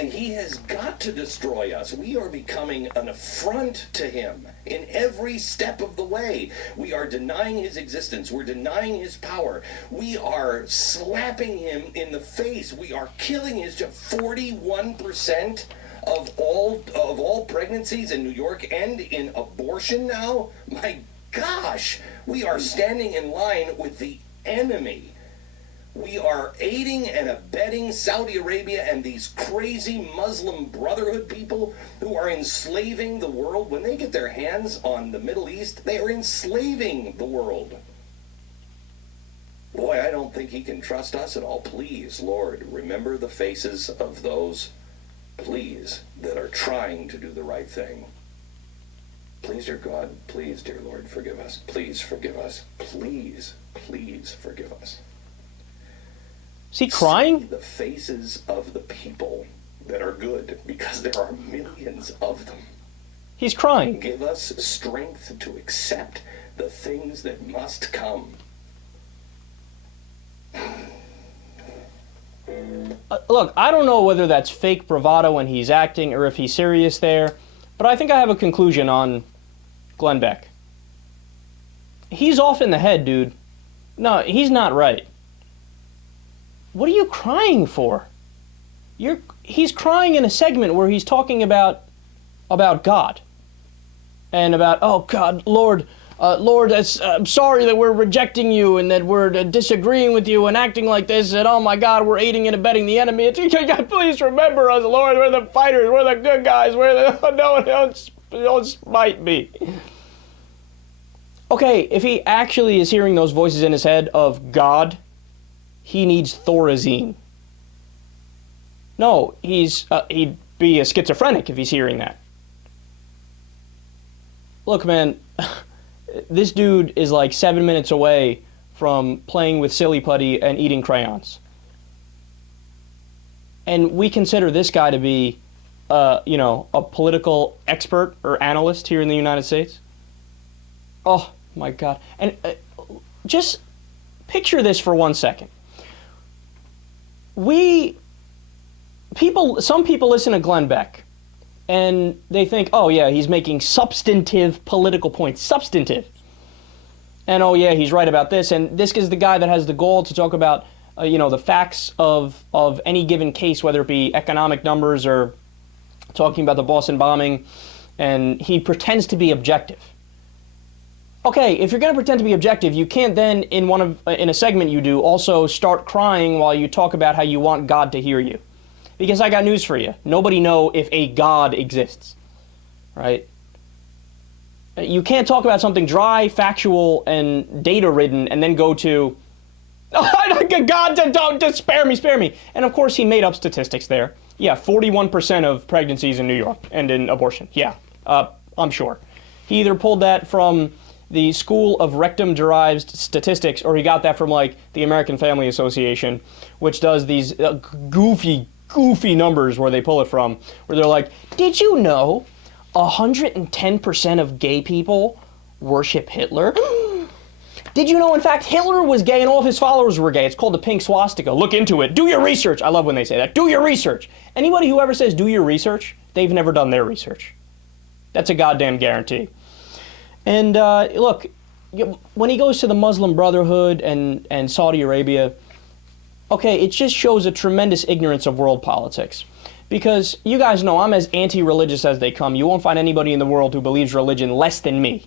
And he has got to destroy us. We are becoming an affront to him in every step of the way. We are denying his existence. We're denying his power. We are slapping him in the face. We are killing his 41% of all pregnancies in New York end in abortion now. My gosh, we are standing in line with the enemy. We are aiding and abetting Saudi Arabia and these crazy Muslim Brotherhood people who are enslaving the world. When they get their hands on the Middle East, they are enslaving the world. Boy, I don't think he can trust us at all. Please, Lord, remember the faces of those, please, that are trying to do the right thing. Please, dear God, please, dear Lord, forgive us. Please forgive us. Please, please forgive us. Is he crying? See the faces of the people that are good, because there are millions of them. He's crying. Give us strength to accept the things that must come. Look, I don't know whether that's fake bravado when he's acting or if he's serious there, but I think I have a conclusion on Glenn Beck. He's off in the head, dude. No, he's not right. What are you crying for? He's crying in a segment where he's talking about God. And about, oh God, Lord, I'm sorry that we're rejecting you and that we're disagreeing with you and acting like this, and oh my God, we're aiding and abetting the enemy. God, please remember us, Lord. We're the fighters. We're the good guys. Don't smite me. Okay, if he actually is hearing those voices in his head of God, he needs Thorazine. No, he'd be a schizophrenic if he's hearing that. Look, man, this dude is like 7 minutes away from playing with silly putty and eating crayons. And we consider this guy to be, a political expert or analyst here in the United States. Oh, my God. And just picture this for 1 second. Some people listen to Glenn Beck, and they think, oh yeah, he's making substantive political points. Substantive. And oh yeah, he's right about this. And this is the guy that has the goal to talk about, the facts of any given case, whether it be economic numbers or talking about the Boston bombing. And he pretends to be objective. Okay, if you're going to pretend to be objective, you can't then, in a segment you do, also start crying while you talk about how you want God to hear you. Because I got news for you. Nobody knows if a God exists. Right? You can't talk about something dry, factual, and data-ridden, and then go to, God, don't spare me. And of course, he made up statistics there. Yeah, 41% of pregnancies in New York end in abortion. Yeah, I'm sure. He either pulled that from the School of Rectum-Derived Statistics, or he got that from, the American Family Association, which does these goofy numbers where they pull it from, where they're like, did you know 110% of gay people worship Hitler? Did you know, in fact, Hitler was gay and all of his followers were gay? It's called the pink swastika. Look into it. Do your research. I love when they say that. Do your research. Anybody who ever says do your research, they've never done their research. That's a goddamn guarantee. And look, when he goes to the Muslim Brotherhood and Saudi Arabia, okay, it just shows a tremendous ignorance of world politics. Because you guys know I'm as anti-religious as they come. You won't find anybody in the world who believes religion less than me.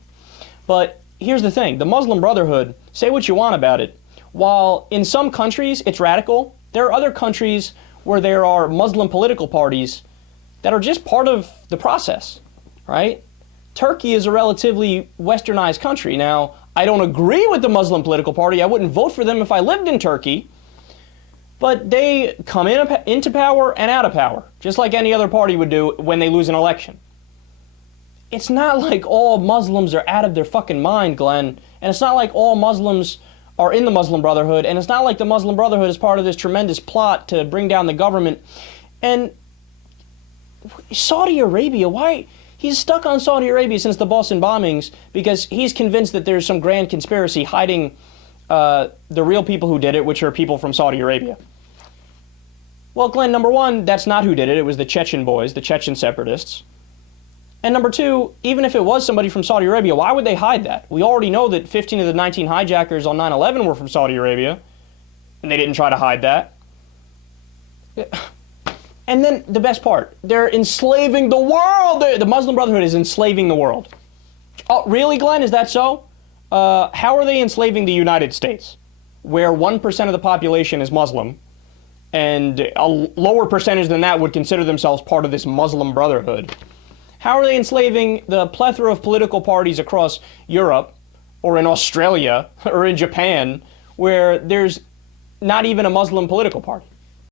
But here's the thing. The Muslim Brotherhood, say what you want about it. While in some countries it's radical, there are other countries where there are Muslim political parties that are just part of the process, right? Turkey is a relatively westernized country. Now, I don't agree with the Muslim political party. I wouldn't vote for them if I lived in Turkey. But they come into power and out of power, just like any other party would do when they lose an election. It's not like all Muslims are out of their fucking mind, Glenn. And it's not like all Muslims are in the Muslim Brotherhood. And it's not like the Muslim Brotherhood is part of this tremendous plot to bring down the government. And Saudi Arabia, why? He's stuck on Saudi Arabia since the Boston bombings because he's convinced that there's some grand conspiracy hiding the real people who did it, which are people from Saudi Arabia. Well, Glenn, number one, that's not who did it. It was the Chechen boys, the Chechen separatists. And number two, even if it was somebody from Saudi Arabia, why would they hide that? We already know that 15 of the 19 hijackers on 9/11 were from Saudi Arabia, and they didn't try to hide that. And then the best part, they're enslaving the world. The Muslim Brotherhood is enslaving the world. Oh, really, Glenn? Is that so? How are they enslaving the United States, where 1% of the population is Muslim, and a lower percentage than that would consider themselves part of this Muslim Brotherhood? How are they enslaving the plethora of political parties across Europe, or in Australia, or in Japan, where there's not even a Muslim political party?